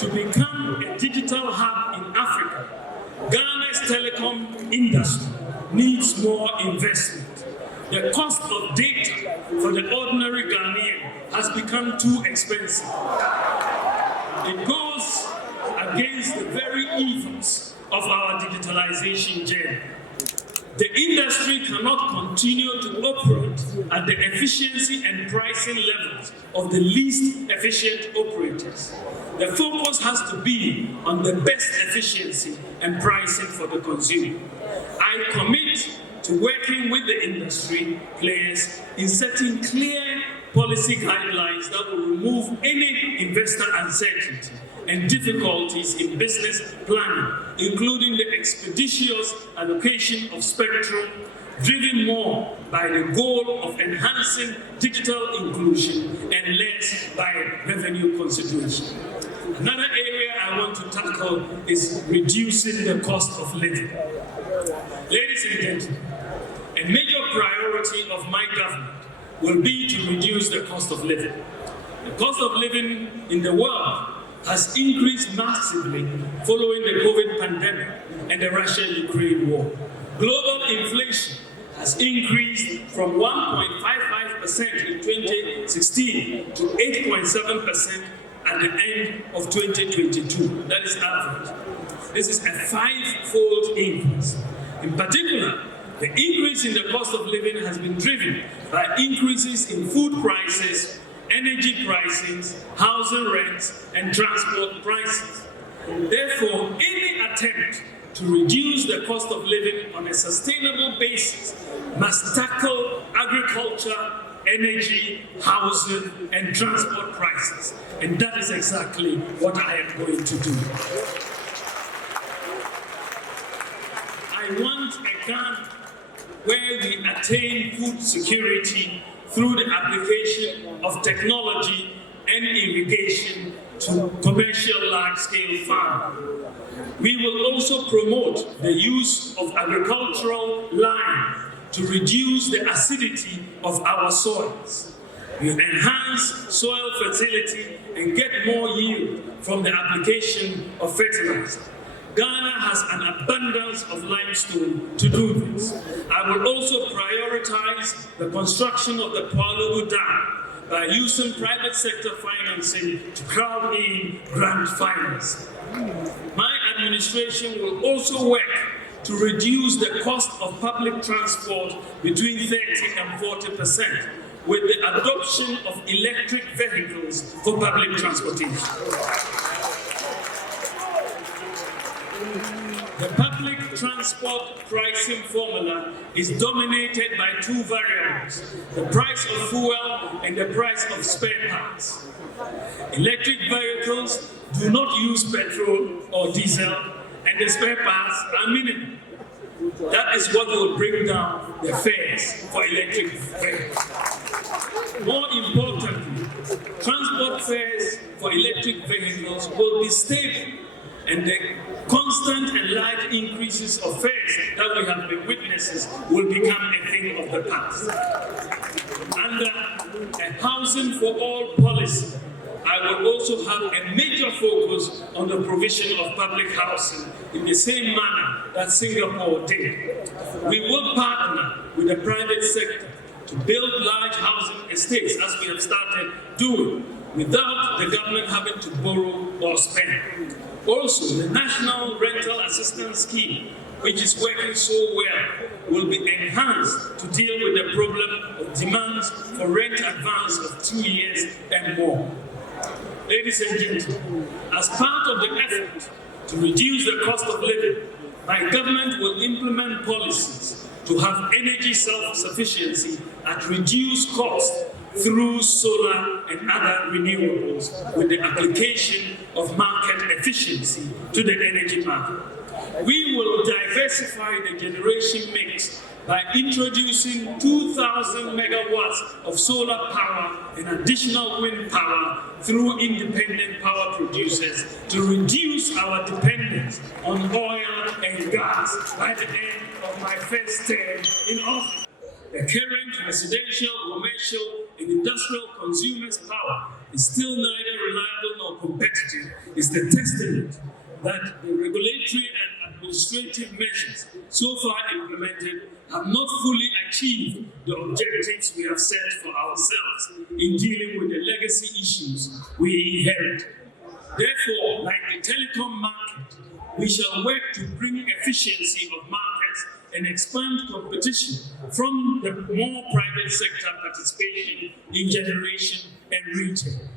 To become a digital hub in Africa, Ghana's telecom industry needs more investment. The cost of data for the ordinary Ghanaian has become too expensive. It goes against the very ethos of our digitalization journey. The industry cannot continue to operate at the efficiency and pricing levels of the least efficient operators. The focus has to be on the best efficiency and pricing for the consumer. I commit to working with the industry players in setting clear policy guidelines that will remove any investor uncertainty and difficulties in business planning, including the expeditious allocation of spectrum, driven more by the goal of enhancing digital inclusion and less by revenue consideration. Another area I want to tackle is reducing the cost of living. Ladies and gentlemen, a major priority of my government will be to reduce the cost of living. The cost of living in the world has increased massively following the COVID pandemic and the Russia-Ukraine war. Global inflation has increased from 1.55% in 2016 to 8.7% at the end of 2022. That is average. This is a five-fold increase. In particular, the increase in the cost of living has been driven by increases in food prices, energy prices, housing rents, and transport prices. Therefore, any attempt to reduce the cost of living on a sustainable basis must tackle agriculture, energy, housing, and transport prices. And that is exactly what I am going to do. I want a Ghana where we attain food security through the application of technology and irrigation to commercial large-scale farming. We will also promote the use of agricultural lime to reduce the acidity of our soils. We enhance soil fertility and get more yield from the application of fertilizer. Ghana has an abundance of limestone to do this. I will also prioritize the construction of the Bawumia Dam by using private sector financing to crowd in grant finance. My administration will also work to reduce the cost of public transport between 30 and 40% with the adoption of electric vehicles for public transportation. The public transport pricing formula is dominated by two variables: the price of fuel and the price of spare parts. Electric vehicles do not use petrol or diesel, and the spare parts are minimal. That is what will bring down the fares for electric vehicles. More importantly, transport fares for electric vehicles will be stable, and the constant and large increases of fares that we have been witnesses will become a thing of the past. Under a housing for all policy, I will also have a major focus on the provision of public housing in the same manner that Singapore did. We will partner with the private sector to build large housing estates, as we have started doing, without the government having to borrow or spend. Also, the National Rental Assistance Scheme, which is working so well, will be enhanced to deal with the problem of demands for rent advance of 2 years and more. Ladies and gentlemen, as part of the effort to reduce the cost of living, my government will implement policies to have energy self-sufficiency at reduced cost through solar and other renewables with the application of market efficiency to the energy market. We will diversify the generation mix by introducing 2,000 megawatts of solar power and additional wind power through independent power producers to reduce our dependence on oil and gas by the end of my first term in office. The current residential, commercial, and industrial consumers' power is still neither reliable nor competitive is the testament that the regulatory and administrative measures so far implemented have not fully achieved the objectives we have set for ourselves in dealing with the legacy issues we inherit. Therefore, like the telecom market, we shall work to bring efficiency of markets and expand competition from the more private sector participation in generation and retail.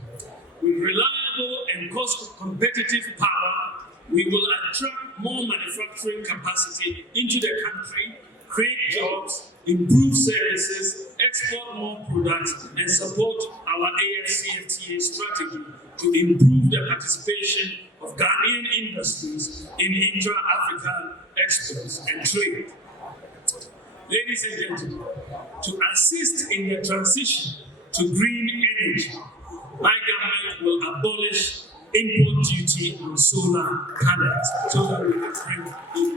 With reliable and cost-competitive power, we will attract more manufacturing capacity into the country, create jobs, improve services, export more products, and support our AfCFTA strategy to improve the participation of Ghanaian industries in intra-African exports and trade. Ladies and gentlemen, to assist in the transition to green energy, my government will abolish import duty on solar panels so that we can bring